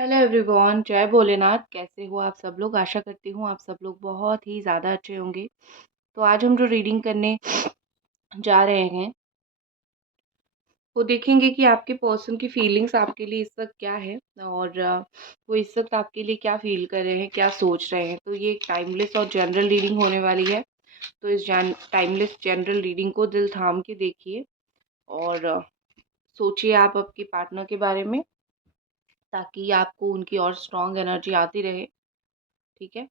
Hello everyone, जय भोलेनाथ। कैसे हो आप सब लोग? आशा करती हूँ आप सब लोग बहुत ही ज़्यादा अच्छे होंगे। तो आज हम जो रीडिंग करने जा रहे हैं वो देखेंगे कि आपके पर्सन की फीलिंग्स आपके लिए इस वक्त क्या है और वो इस वक्त आपके लिए क्या फील कर रहे हैं, क्या सोच रहे हैं। तो ये एक टाइमलेस और जनरल रीडिंग होने वाली है। तो इस टाइमलेस जनरल रीडिंग को दिल थाम के देखिए और सोचिए आप आपके पार्टनर के बारे में, ताकि आपको उनकी और स्ट्रॉन्ग एनर्जी आती रहे। ठीक है।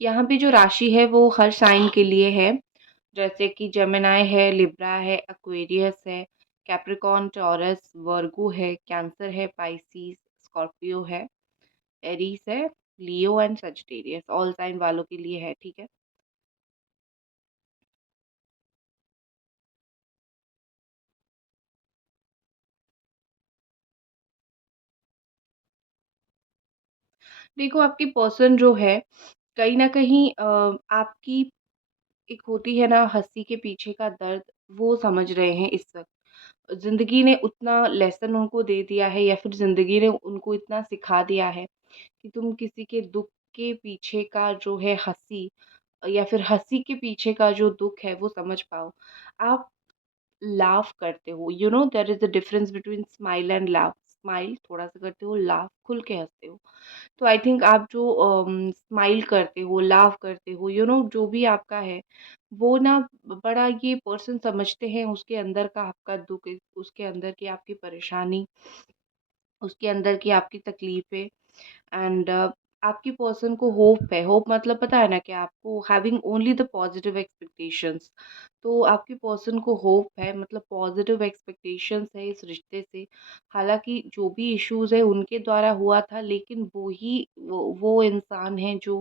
यहाँ पे जो राशि है वो हर साइन के लिए है। जैसे कि जेमिनाई है, लिब्रा है, एक्वेरियस है, कैप्रिकॉर्न, टॉरस, वर्गो है, कैंसर है, पाइसिस, स्कॉर्पियो है, एरीस है, लियो एंड सजिटेरियस। ऑल साइन वालों के लिए है। ठीक है। देखो, आपकी पर्सन जो है कहीं ना कहीं आपकी एक होती है ना हंसी के पीछे का दर्द, वो समझ रहे हैं इस वक्त। ज़िंदगी ने उतना लेसन उनको दे दिया है, या फिर ज़िंदगी ने उनको इतना सिखा दिया है कि तुम किसी के दुःख के पीछे का जो है हँसी, या फिर हँसी के पीछे का जो दुःख है वो समझ पाओ। आप लाफ़ करते हो, there is a difference between smile and laugh. Smile थोड़ा-सा करते हो, लाफ़ खुल के हँसते हो। तो आई थिंक आप जो स्माइल करते हो, लाफ़ करते हो, जो भी आपका है, वो ना बड़ा ये पर्सन समझते हैं उसके अंदर का आपका दुःख, उसके अंदर की आपकी परेशानी, उसके अंदर की आपकी तकलीफ़ें। एंड आपकी पर्सन को होप है। होप मतलब पता है ना कि आपको having only the positive expectations. तो आपकी पर्सन को होप है, मतलब पॉजिटिव एक्सपेक्टेशंस है इस रिश्ते से। हालांकि जो भी इश्यूज है उनके द्वारा हुआ था, लेकिन वो इंसान है जो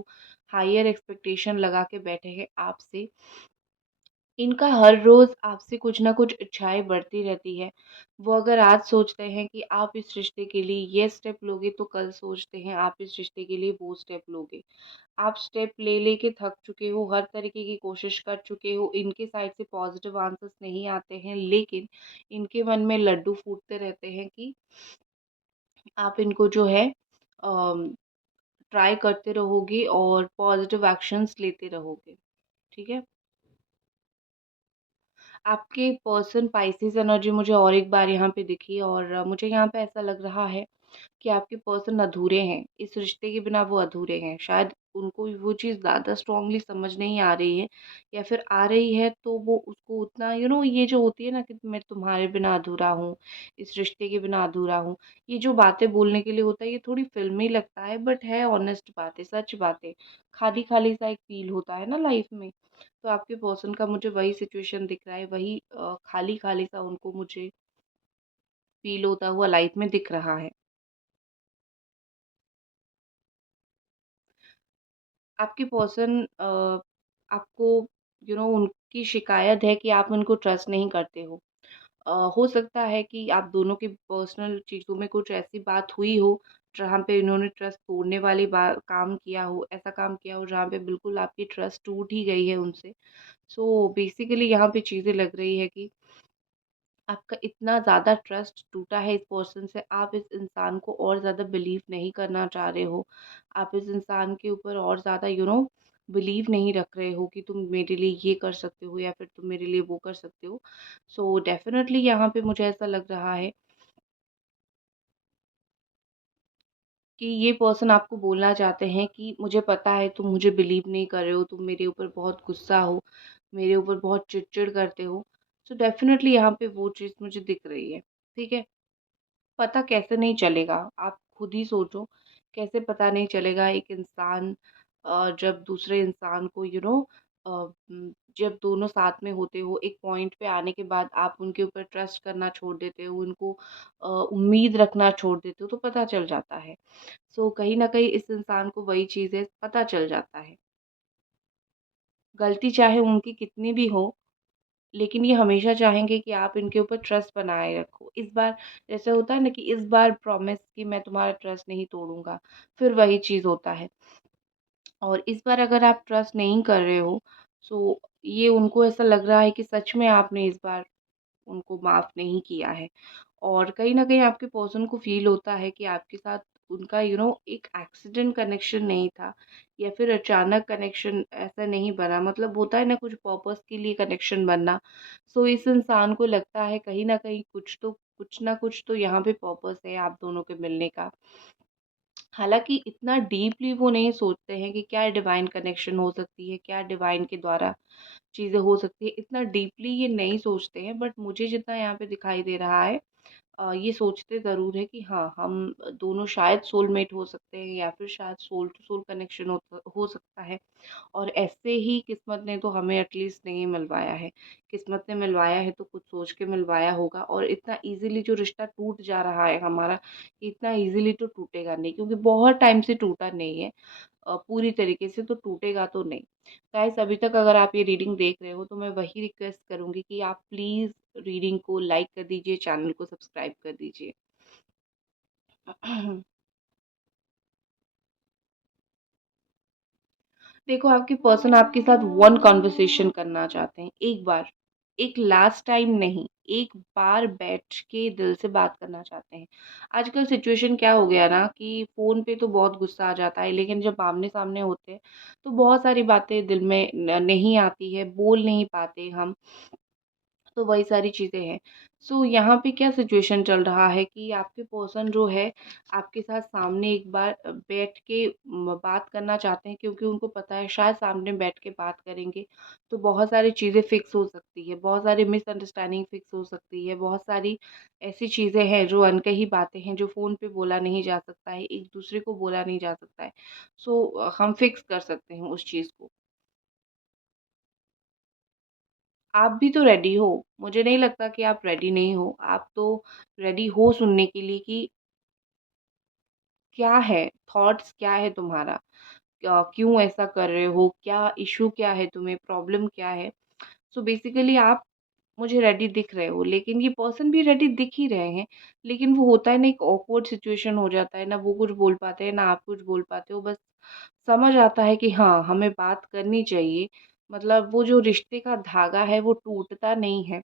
हायर एक्सपेक्टेशन लगा के बैठे हैं आपसे। इनका हर रोज़ आपसे कुछ ना कुछ इच्छाएँ बढ़ती रहती है। वो अगर आज सोचते हैं कि आप इस रिश्ते के लिए ये स्टेप लोगे, तो कल सोचते हैं आप इस रिश्ते के लिए वो स्टेप लोगे। आप स्टेप ले के थक चुके हो, हर तरीके की कोशिश कर चुके हो, इनके साइड से पॉज़िटिव आंसर्स नहीं आते हैं, लेकिन इनके मन में लड्डू फूटते रहते हैं कि आप इनको जो है ट्राई करते रहोगे और पॉज़िटिव एक्शंस लेते रहोगे। ठीक है? आपके पर्सन स्पाइसेस एनर्जी मुझे और एक बार यहाँ पे दिखी, और मुझे यहाँ पे ऐसा लग रहा है कि आपके पर्सन अधूरे हैं। इस रिश्ते के बिना वो अधूरे हैं। शायद उनको वो चीज़ ज़्यादा स्ट्रॉन्गली समझ नहीं आ रही है, या फिर आ रही है तो वो उसको उतना ये जो होती है ना कि मैं तुम्हारे बिना अधूरा हूँ, इस रिश्ते के बिना अधूरा हूँ। ये जो बातें बोलने के लिए होता है, ये थोड़ी फ़िल्मी लगता है, बट है ऑनेस्ट बातें, सच बातें। खाली-खाली सा एक फ़ील होता है ना लाइफ़ में। तो आपके पर्सन का मुझे वही सिचुएशन दिख रहा है, वही खाली-खाली सा उनको मुझे फ़ील होता हुआ लाइफ़ में दिख रहा है। आपकी पर्सन आपको उनकी शिकायत है कि आप उनको ट्रस्ट नहीं करते हो। हो सकता है कि आप दोनों की पर्सनल चीज़ों में कुछ ऐसी बात हुई हो, जहाँ पे इन्होंने ट्रस्ट तोड़ने वाली काम किया हो, ऐसा काम किया हो जहाँ पे बिल्कुल आपकी ट्रस्ट टूट ही गई है उनसे। सो बेसिकली यहाँ पे चीज़ें लग रही है कि आपका इतना ज़्यादा ट्रस्ट टूटा है इस पर्सन से, आप इस इंसान को और ज़्यादा बिलीव नहीं करना चाह रहे हो। आप इस इंसान के ऊपर और ज़्यादा बिलीव नहीं रख रहे हो कि तुम मेरे लिए ये कर सकते हो, या फिर तुम मेरे लिए वो कर सकते हो। सो डेफ़िनेटली यहाँ पे मुझे ऐसा लग रहा है कि ये पर्सन आपको बोलना चाहते हैं कि मुझे पता है तुम मुझे बिलीव नहीं कर रहे हो, तुम मेरे ऊपर बहुत गुस्सा हो, मेरे ऊपर बहुत चिड़चिड़ करते हो। सो डेफ़िनेटली यहाँ पे वो चीज़ मुझे दिख रही है। ठीक है? पता कैसे नहीं चलेगा? आप खुद ही सोचो, कैसे पता नहीं चलेगा एक इंसान जब दूसरे इंसान को जब दोनों साथ में होते हो, एक पॉइंट पे आने के बाद आप उनके ऊपर ट्रस्ट करना छोड़ देते हो, उनको उम्मीद रखना छोड़ देते हो, तो पता चल जाता है। सो कहीं न कहीं इस इंसान को वही चीज़ें पता चल जाता है। गलती चाहे उनकी कितनी भी हो, लेकिन ये हमेशा चाहेंगे कि आप इनके ऊपर ट्रस्ट बनाए रखो। इस बार जैसे होता है ना कि इस बार प्रॉमिस कि मैं तुम्हारा ट्रस्ट नहीं तोड़ूँगा, फिर वही चीज़ होता है। और इस बार अगर आप ट्रस्ट नहीं कर रहे हो, सो ये उनको ऐसा लग रहा है कि सच में आपने इस बार उनको माफ़ नहीं किया है। और कहीं न कहीं आपके पर्सन को फ़ील होता है कि आपके साथ उनका एक एक्सीडेंट कनेक्शन नहीं था या फिर अचानक कनेक्शन ऐसा नहीं बना, मतलब होता है ना कुछ पर्पस के लिए कनेक्शन बनना। सो इस इंसान को लगता है कहीं न कहीं कुछ ना कुछ तो यहाँ पे पर्पस है आप दोनों के मिलने का। हालाँकि इतना डीपली वो नहीं सोचते हैं कि क्या डिवाइन कनेक्शन हो सकती है, क्या डिवाइन के द्वारा चीज़ें हो सकती है, इतना डीपली ये नहीं सोचते हैं, बट मुझे जितना यहाँ पे दिखाई दे रहा है ये सोचते ज़रूर है कि हाँ, हम दोनों शायद सोलमेट हो सकते हैं या फिर शायद सोल टू सोल कनेक्शन हो सकता है। और ऐसे ही किस्मत ने तो हमें एटलीस्ट नहीं मिलवाया है। किस्मत ने मिलवाया है तो कुछ सोच के मिलवाया होगा, और इतना ईज़िली जो रिश्ता टूट जा रहा है हमारा, इतना ईज़िली तो टूटेगा नहीं, क्योंकि बहुत टाइम से टूटा नहीं है। पूरी तरीके से तो टूटेगा तो नहीं। गाइस, अभी तक अगर आप ये रीडिंग देख रहे हो तो मैं वही रिक्वेस्ट करूँगी कि आप प्लीज़ रीडिंग को लाइक कर दीजिए, चैनल को सब्सक्राइब कर दीजिए। देखो, आपके पर्सन आपके साथ वन कन्वर्सेशन करना चाहते हैं, एक बार, एक लास्ट टाइम नहीं, एक बार बैठ के दिल से बात करना चाहते हैं। आजकल सिचुएशन क्या हो गया ना कि फ़ोन पे तो बहुत गुस्सा आ जाता है, लेकिन जब आमने-सामने होते हैं, तो बहुत सारी बातें दिल में न नहीं आती है, बोल नहीं पाते हम। तो वही सारी चीज़ें हैं। सो यहाँ पे क्या सिचुएशन चल रहा है कि आपके पर्सन जो है, आपके साथ सामने एक बार बैठ के बात करना चाहते हैं, क्योंकि उनको पता है शायद सामने बैठ के बात करेंगे, तो बहुत सारी चीज़ें फ़िक्स हो सकती है, बहुत सारी मिसअंडरस्टैंडिंग फ़िक्स हो सकती है, बहुत सारी ऐसी चीज़ें हैं जो अनकही बातें हैं, जो फ़ोन पे बोला नहीं जा सकता है, एक-दूसरे को बोला नहीं जा सकता है। सो हम फ़िक्स कर सकते हैं उस चीज़ को। आप भी तो रेडी हो। मुझे नहीं लगता कि आप रेडी नहीं हो। आप तो रेडी हो सुनने के लिए कि क्या है, थॉट्स क्या है तुम्हारा? क्यों ऐसा कर रहे हो? क्या इश्यू क्या है तुम्हें? प्रॉब्लम क्या है? सो बेसिकली आप मुझे रेडी दिख रहे हो, लेकिन ये पर्सन भी रेडी दिख ही रहे हैं। लेकिन वो होता है ना, एक ऑकवर्ड सिचुएशन हो जाता है, ना वो कुछ बोल पाते हैं, ना आप कुछ बोल पाते हो। बस समझ आता है कि हाँ, हमें बात करनी चाहिए। मतलब वो जो रिश्ते का धागा है वो टूटता नहीं है।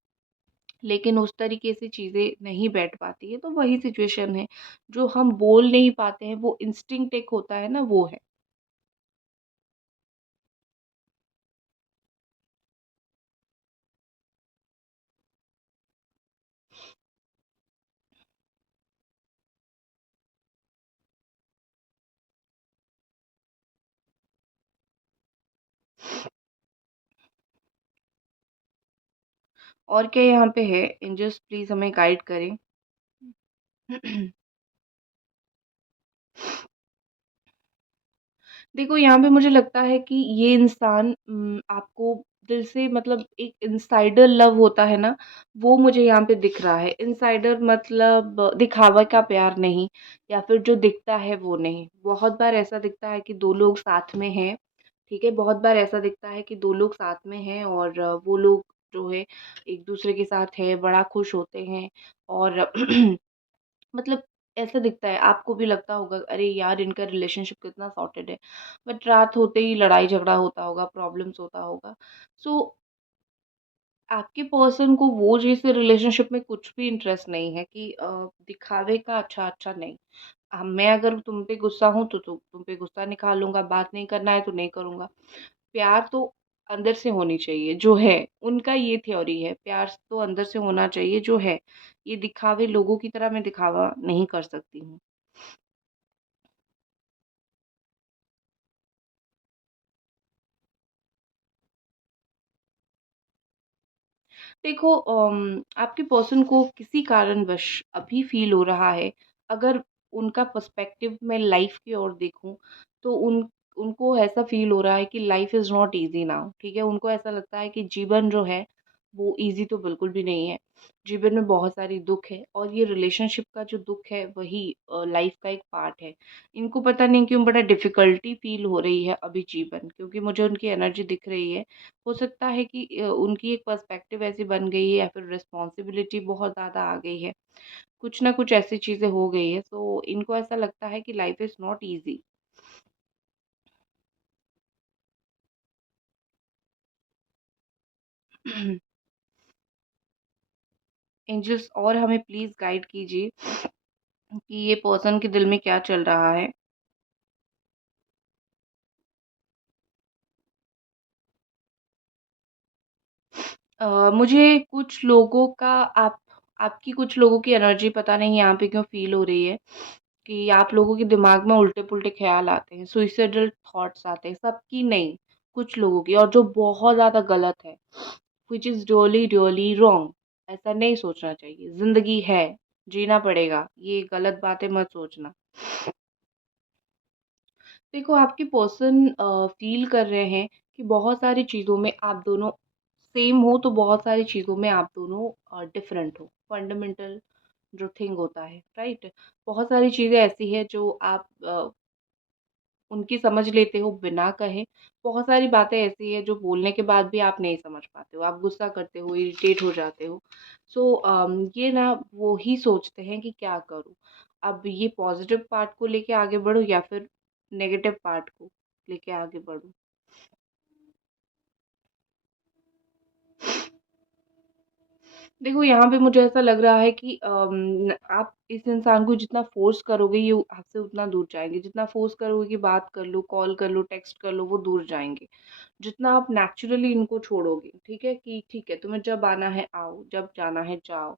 लेकिन उस तरीके से चीज़ें नहीं बैठ पाती है, तो वही सिचुएशन है। जो हम बोल नहीं पाते हैं, वो इंस्टिंक्ट एक होता है ना, वो है। और क्या यहाँ पे है, एंजल्स प्लीज़ हमें गाइड करें। देखो, यहाँ पे मुझे लगता है कि ये इंसान आपको दिल से, मतलब एक इनसाइडर लव होता है ना, वो मुझे यहाँ पे दिख रहा है। इनसाइडर मतलब दिखावा का प्यार नहीं, या फिर जो दिखता है वो नहीं। बहुत बार ऐसा दिखता है कि 2 लोग साथ में हैं, ठीक है? बहुत बार ऐसा दिखता है कि 2 लोग साथ में हैं और वो लोग जो है एक-दूसरे के साथ है, बड़ा खुश होते हैं, और मतलब ऐसा दिखता है, आपको भी लगता होगा अरे यार, इनका रिलेशनशिप कितना सॉर्टेड है। बट रात होते ही लड़ाई झगड़ा होता होगा, प्रॉब्लम्स होता होगा। सो आपके पर्सन को वो जैसे रिलेशनशिप में कुछ भी इंटरेस्ट नहीं है कि दिखावे का अच्छा-अच्छा नहीं। मैं अगर तुम पे गुस्सा हूँ तो तुम पे गुस्सा निकालूँगा, बात नहीं करना है तो नहीं करूँगा। प्यार तो अंदर से होनी चाहिए, जो है। उनका ये थ्योरी है, प्यार तो अंदर से होना चाहिए, जो है। ये दिखावे, लोगों की तरह मैं दिखावा नहीं कर सकती हूँ। देखो, आपके पर्सन को किसी कारणवश अभी फ़ील हो रहा है, अगर उनका पर्सपेक्टिव मैं लाइफ़ की ओर देखूँ, तो उनको ऐसा फ़ील हो रहा है कि life is not easy now, ठीक है? उनको ऐसा लगता है कि जीवन जो है, वो ईज़ी तो बिल्कुल भी नहीं है। जीवन में बहुत सारी दुःख है और ये रिलेशनशिप का जो दुःख है वही लाइफ़ का एक पार्ट है। इनको पता नहीं क्यों बड़ा डिफ़िकल्टी फ़ील हो रही है अभी जीवन, क्योंकि मुझे उनकी एनर्जी दिख रही है। हो सकता है कि उनकी एक पर्सपेक्टिव ऐसी बन गई है या फिर रिस्पॉन्सिबिलिटी बहुत ज़्यादा आ गई है। कुछ ना कुछ ऐसी चीज़ें हो गई हैं, सो इनको ऐसा लगता है कि life is not easy. Angels और हमें प्लीज़ गाइड कीजिए कि ये पर्सन के दिल में क्या चल रहा है? मुझे कुछ लोगों का आपकी कुछ लोगों की एनर्जी पता नहीं यहाँ पे क्यों फ़ील हो रही है कि आप लोगों के दिमाग में उल्टे-पुल्टे ख़्याल आते हैं, सुइसाइडल थॉट्स आते हैं, सबकी नहीं, कुछ लोगों की, और जो बहुत ज़्यादा गलत है, which is really, really wrong. ऐसा नहीं सोचना चाहिए, ज़िंदगी है, जीना पड़ेगा, ये गलत बातें मत सोचना। देखो, आपके पर्सन फ़ील कर रहे हैं कि बहुत सारी चीज़ों में आप दोनों सेम हो, तो बहुत सारी चीज़ों में आप दोनों डिफरेंट हो। फंडामेंटल जो थिंग होता है, राइट? बहुत सारी चीज़ें ऐसी हैं जो आप उनकी समझ लेते हो बिना कहे। बहुत सारी बातें ऐसी हैं जो बोलने के बाद भी आप नहीं समझ पाते हो। आप गुस्सा करते हो, इरिटेट हो जाते हो। सो ये ना वो ही सोचते हैं कि क्या करूँ? अब ये पॉज़िटिव पार्ट को लेके आगे बढ़ूँ या फिर नेगेटिव पार्ट को लेके आगे बढ़ूँ? देखो, यहाँ पे मुझे ऐसा लग रहा है कि आप इस इंसान को जितना फ़ोर्स करोगे ये आपसे उतना दूर जाएँगे। जितना फ़ोर्स करोगे कि बात कर लो, कॉल कर लो, टेक्स्ट कर लो, वो दूर जाएँगे। जितना आप नेचुरली इनको छोड़ोगे, ठीक है? कि ठीक है, तुम्हें जब आना है आओ, जब जाना है जाओ।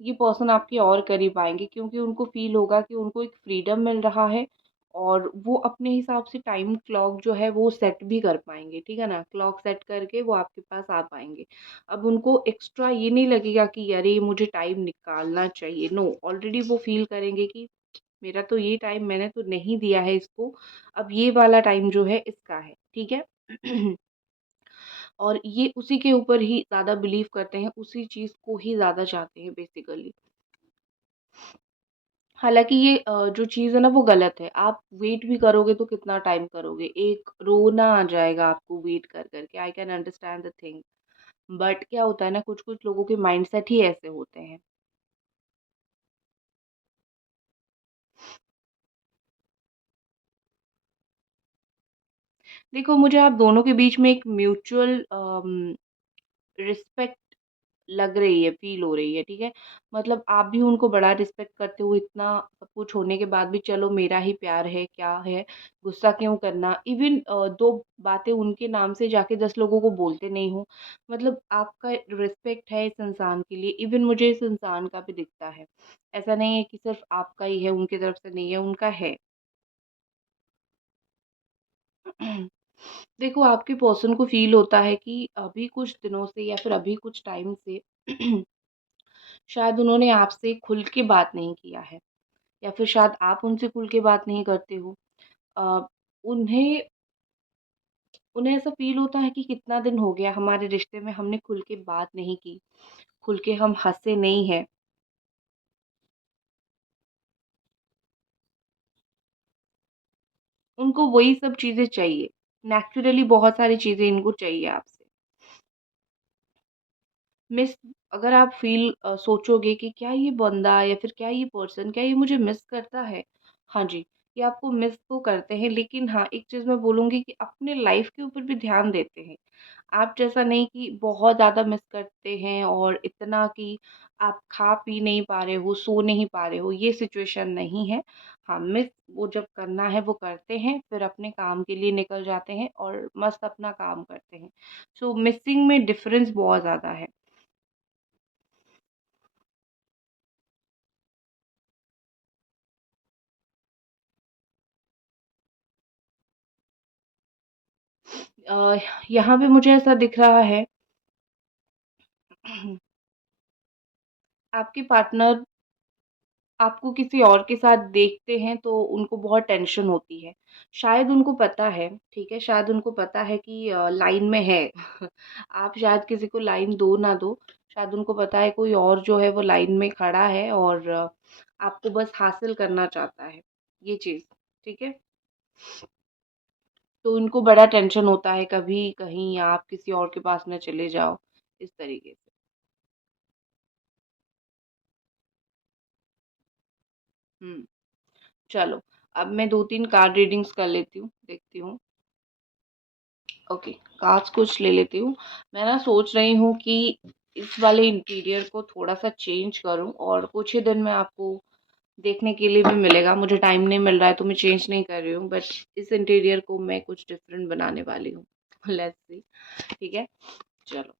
ये पर्सन आपके और करीब आएँगे, क्योंकि उनको फ़ील होगा कि उनको एक फ्रीडम मिल रहा है और वो अपने हिसाब से टाइम क्लॉक जो है वो सेट भी कर पाएँगे, ठीक है ना? क्लॉक सेट करके वो आपके पास आ पाएँगे। अब उनको एक्स्ट्रा ये नहीं लगेगा कि अरे मुझे टाइम निकालना चाहिए, नो, ऑलरेडी वो फ़ील करेंगे कि मेरा तो ये टाइम मैंने तो नहीं दिया है इसको, अब ये वाला टाइम जो है इसका है, ठीक है? और ये उसी के ऊपर ही ज़्यादा बिलीव करते हैं, उसी चीज़ को ही ज़्यादा चाहते हैं बेसिकली। हालाँकि ये जो चीज़ है ना वो गलत है। आप वेट भी करोगे तो कितना टाइम करोगे? एक रोना आ जाएगा आपको वेट कर के। I can understand the thing. But क्या होता है ना, कुछ-कुछ लोगों के माइंडसेट ही ऐसे होते हैं। देखो, मुझे आप दोनों के बीच में एक म्यूचुअल रिस्पेक्ट लग रही है, फ़ील हो रही है, ठीक है? मतलब आप भी उनको बड़ा रिस्पेक्ट करते हो, इतना सब कुछ होने के बाद भी चलो मेरा ही प्यार है, क्या है, गुस्सा क्यों करना? इवन 2 बातें उनके नाम से जाके 10 लोगों को बोलते नहीं हो। मतलब आपका रिस्पेक्ट है इस इंसान के लिए, इवन मुझे इस इंसान का भी दिखता है। ऐसा नहीं है कि सिर्फ़ आपका ही है, उनकी तरफ से नहीं है, उनका है। देखो, आपके पर्सन को फ़ील होता है कि अभी कुछ दिनों से या फिर अभी कुछ टाइम से शायद उन्होंने आपसे खुल के बात नहीं किया है या फिर शायद आप उनसे खुल के बात नहीं करते हो। अ, उन्हें उन्हें ऐसा फ़ील होता है कि कितना दिन हो गया हमारे रिश्ते में, हमने खुल के बात नहीं की, खुल के हम हँसे नहीं हैं। उनको वही सब चीज़ें चाहिए। नेचुरली बहुत सारी चीज़ें इनको चाहिए आपसे। मिस अगर आप सोचोगे कि क्या ये बंदा या फिर क्या ये पर्सन क्या ये मुझे मिस करता है? हाँ जी, ये आपको मिस तो करते हैं, लेकिन हाँ, एक चीज़ मैं बोलूँगी कि अपने लाइफ़ के ऊपर भी ध्यान देते हैं। आप जैसा नहीं कि बहुत ज़्यादा मिस करते हैं और इतना कि आप खा-पी नहीं पा रहे हो, सो नहीं पा रहे हो, ये सिचुएशन नहीं है। हाँ, मिस वो जब करना है वो करते हैं, फिर अपने काम के लिए निकल जाते हैं और मस्त अपना काम करते हैं। सो मिसिंग में डिफ़रेंस बहुत ज़्यादा है। अ, यहाँ पे मुझे ऐसा दिख रहा है आपके पार्टनर आपको किसी और के साथ देखते हैं तो उनको बहुत टेंशन होती है। शायद उनको पता है, ठीक है, शायद उनको पता है कि लाइन में है। आप शायद किसी को लाइन दो ना दो, शायद उनको पता है कोई और जो है वो लाइन में खड़ा है और आपको बस हासिल करना चाहता है ये चीज़, ठीक है? तो उनको बड़ा टेंशन होता है कभी कहीं आप किसी और के पास ना चले जाओ, इस तरीके से। हुँ, चलो, अब मैं 2-3 कार्ड रीडिंग्स कर लेती हूँ, देखती हूँ। ओके, कार्ड्स कुछ ले लेती हूँ। मैं ना सोच रही हूँ कि इस वाले इंटीरियर को थोड़ा-सा चेंज करूँ और कुछ ही दिन में आपको देखने के लिए भी मिलेगा। मुझे टाइम नहीं मिल रहा है तो मैं चेंज नहीं कर रही हूँ, बट इस इंटीरियर को मैं कुछ डिफरेंट बनाने वाली हूँ। लेट्स सी, ठीक है? चलो।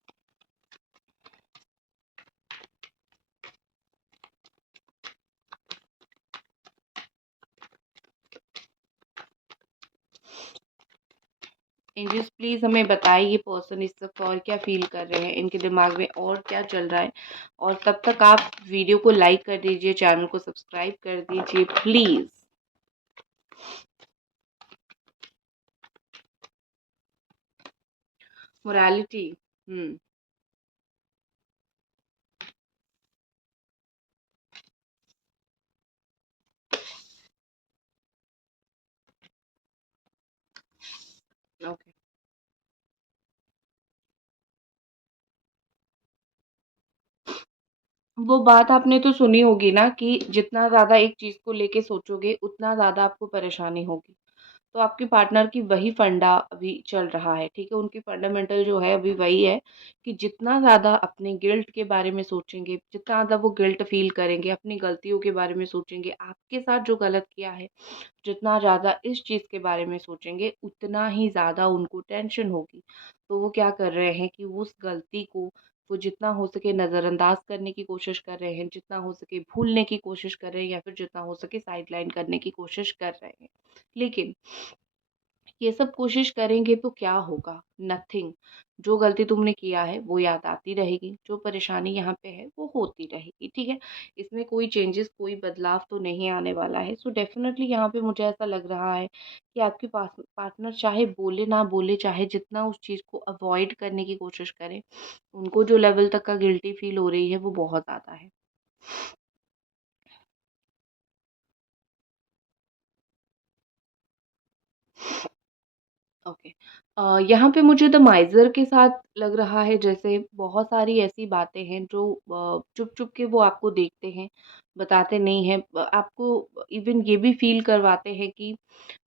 एंजल्स प्लीज़ हमें बताइए ये पर्सन इस वक़्त और क्या फ़ील कर रहे हैं, इनके दिमाग में और क्या चल रहा है। और तब तक आप वीडियो को लाइक कर दीजिए, चैनल को सब्सक्राइब कर दीजिए प्लीज़। मोरालिटी। Hmm, okay. वो बात आपने तो सुनी होगी ना कि जितना ज़्यादा एक चीज़ को लेके सोचोगे, उतना ज़्यादा आपको परेशानी होगी। तो आपके पार्टनर की वही फंडा अभी चल रहा है, ठीक है? उनकी फंडामेंटल जो है अभी वही है कि जितना ज़्यादा अपने गिल्ट के बारे में सोचेंगे, जितना ज़्यादा वो गिल्ट फ़ील करेंगे, अपनी गलतियों के बारे में सोचेंगे, आपके साथ जो गलत किया है, जितना ज़्यादा इस चीज़ के बारे में सोचेंगे, उतना ही ज़्यादा उनको टेंशन होगी। तो वो क्या कर रहे हैं कि उस गलती को वो जितना हो सके नज़रअंदाज करने की कोशिश कर रहे हैं, जितना हो सके भूलने की कोशिश कर रहे हैं या फिर जितना हो सके साइडलाइन करने की कोशिश कर रहे हैं। लेकिन ये सब कोशिश करेंगे तो क्या होगा? नथिंग। जो गलती तुमने किया है वो याद आती रहेगी, जो परेशानी यहाँ पे है वो होती रहेगी, ठीक है? इसमें कोई चेंजेस, कोई बदलाव तो नहीं आने वाला है। सो डेफ़िनेटली यहाँ पे मुझे ऐसा लग रहा है कि आपके पार्टनर चाहे बोले ना बोले, चाहे जितना उस चीज़ को अवॉइड करने की कोशिश करें, उनको जो लेवल तक का गिल्टी फ़ील हो रही है वो बहुत ज़्यादा है। ओके। यहाँ पे मुझे द माइज़र के साथ लग रहा है जैसे बहुत सारी ऐसी बातें हैं जो चुप-चुप के वो आपको देखते हैं, बताते नहीं हैं। आपको इवन ये भी फ़ील करवाते हैं कि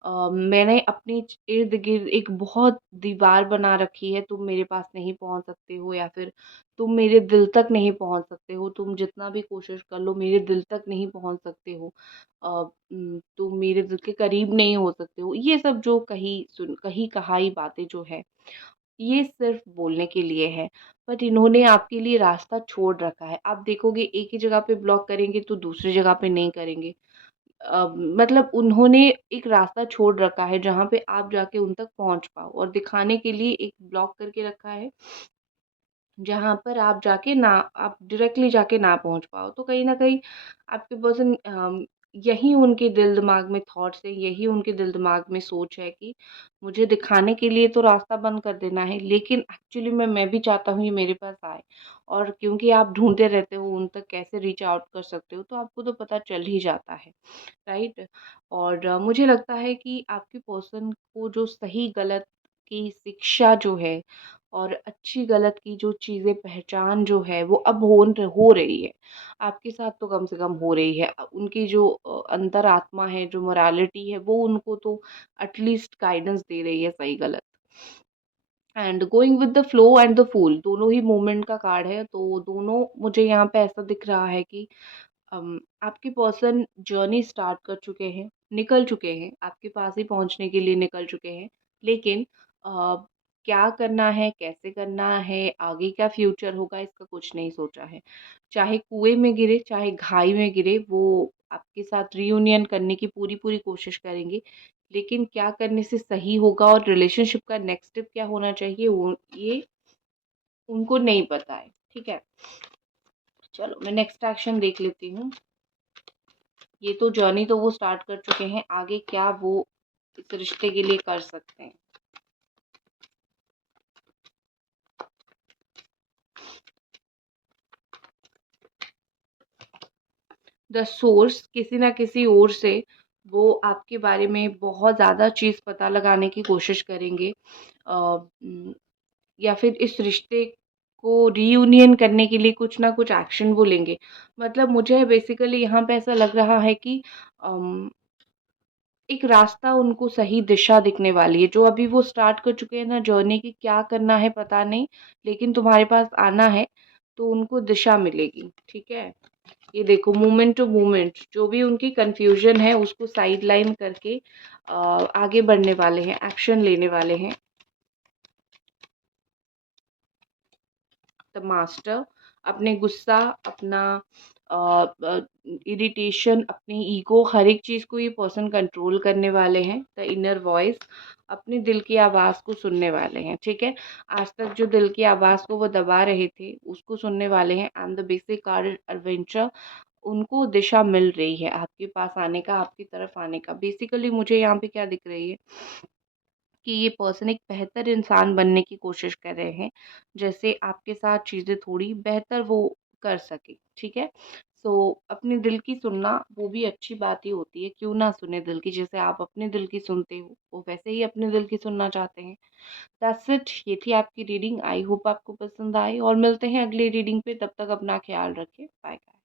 मैंने अपने इर्द-गिर्द एक बहुत दीवार बना रखी है, तुम मेरे पास नहीं पहुँच सकते हो या फिर तुम मेरे दिल तक नहीं पहुँच सकते हो, तुम जितना भी कोशिश कर लो मेरे दिल तक नहीं पहुँच सकते हो। तुम मेरे दिल के करीब नहीं हो सकते हो। ये सब जो कही-कहाई बातें जो है, ये सिर्फ़ बोलने के लिए है, बट इन्होंने आपके लिए रास्ता छोड़ रखा है। आप देखोगे एक ही जगह पे ब्लॉक करेंगे तो दूसरी जगह पे नहीं करेंगे। मतलब उन्होंने एक रास्ता छोड़ रखा है जहाँ पे आप जाके उन तक पहुँच पाओ और दिखाने के लिए एक ब्लॉक करके रखा है, जहाँ पर आप जाके ना आप डायरेक्टली जाके ना पहुँच पाओ। तो कहीं न कहीं आपके पर्सन यही उनके दिल-दिमाग में थॉट्स हैं, यही उनके दिल-दिमाग में सोच है कि मुझे दिखाने के लिए तो रास्ता बंद कर देना है, लेकिन एक्चुअली में मैं भी चाहता हूँ ये मेरे पास आए। और क्योंकि आप ढूँढते रहते हो उन तक कैसे रीच आउट कर सकते हो, तो आपको तो पता चल ही जाता है। राइट? और मुझे लगता है कि आपके पर्सन को जो सही-गलत की शिक्षा जो है और अच्छी-गलत की जो चीज़ें पहचान जो है वो अब हो रही है। आपके साथ तो कम से कम हो रही है। उनकी जो अंतरात्मा है, जो मोरालिटी है वो उनको तो एटलीस्ट गाइडेंस दे रही है सही-गलत। And going with the flow and the fool दोनों ही मूवमेंट का कार्ड है, तो दोनों मुझे यहाँ पे ऐसा दिख रहा है कि आपके पर्सन जर्नी स्टार्ट कर चुके हैं, निकल चुके हैं, आपके पास ही पहुँचने के लिए निकल चुके हैं। लेकिन क्या करना है, कैसे करना है, आगे क्या फ्यूचर होगा इसका कुछ नहीं सोचा है। चाहे कुएँ में गिरे, चाहे घाई में गिरे, वो आपके साथ रियूनियन करने की पूरी-पूरी कोशिश करेंगे। लेकिन क्या करने से सही होगा और रिलेशनशिप का नेक्स्ट स्टेप क्या होना चाहिए वो ये उनको नहीं पता है। ठीक है? चलो मैं नेक्स्ट एक्शन देख लेती हूँ। ये तो जर्नी तो वो स्टार्ट कर चुके हैं, आगे क्या वो इस रिश्ते के लिए कर सकते हैं। द सोर्स, किसी ना किसी ओर से वो आपके बारे में बहुत ज़्यादा चीज़ पता लगाने की कोशिश करेंगे, या फिर इस रिश्ते को रीयूनियन करने के लिए कुछ ना कुछ एक्शन वो लेंगे। मतलब मुझे बेसिकली यहाँ पे ऐसा लग रहा है कि अम, एक रास्ता उनको सही दिशा दिखने वाली है। जो अभी वो स्टार्ट कर चुके हैं ना जर्नी की, क्या करना है पता नहीं, लेकिन तुम्हारे पास आना है तो उनको दिशा मिलेगी, ठीक है? ये देखो, मोमेंट टू मोमेंट जो भी उनकी कन्फ्यूजन है उसको साइड लाइन करके आगे बढ़ने वाले हैं, एक्शन लेने वाले हैं। द मास्टर, अपने गुस्सा, अपना इरिटेशन, अपनी ईगो, हर एक चीज़ को ये पर्सन कंट्रोल करने वाले हैं। द इनर वॉइस, अपने दिल की आवाज़ को सुनने वाले हैं, ठीक है? आज तक जो दिल की आवाज़ को वो दबा रहे थे उसको सुनने वाले हैं। And the basic card adventure, उनको दिशा मिल रही है आपके पास आने का, आपकी तरफ आने का। बेसिकली मुझे यहाँ पे क्या दिख रही है कि ये पर्सन एक बेहतर इंसान बनने की कोशिश कर रहे हैं, जैसे आपके साथ चीज़ें थोड़ी बेहतर वो कर सके, ठीक है? सो अपने दिल की सुनना वो भी अच्छी बात ही होती है, क्यों ना सुने दिल की, जैसे आप अपने दिल की सुनते हो वो वैसे ही अपने दिल की सुनना चाहते हैं। दैट्स इट, ये थी आपकी रीडिंग। आई होप आपको पसंद आई, और मिलते हैं अगली रीडिंग पे। तब तक अपना ख्याल रखें। Bye bye.